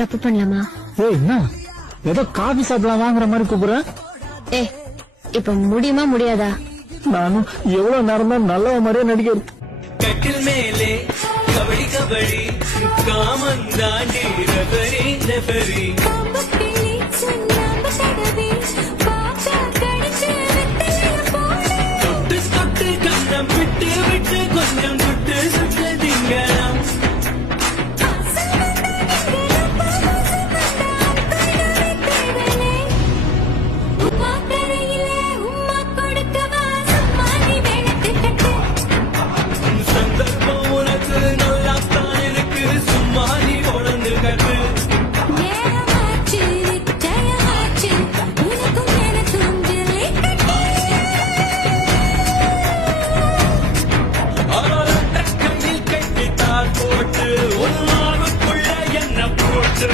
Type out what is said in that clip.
தப்பு பண்ணலாமா? ஏய் என்ன ஏதோ காபி சாப்பிடலாம் வாங்குற மாதிரி கூப்பிடுற? ஏ இப்ப முடியுமா முடியாதா? நானும் எவ்வளவு நேரம் தான் நல்ல மாதிரியே நடிக்கிறது. கட்டில் மேலே கபடி கபடி காமந்தாண்டி ரெபரி ரெபரி தொட்டு தொட்டு கண்ணம் விட்டு விட்டு கொஞ்சம் சுட்டு சுட்டு திங்கலாம் சந்தர்ப்பம் உனக்கு நல்லா தான் இருக்கு சும்மா நீ உணர்ந்து கட்டு கண்ணில் கட்டித்தார் போட்டு ஒரு நாளுக்குள்ள என்ன போட்டு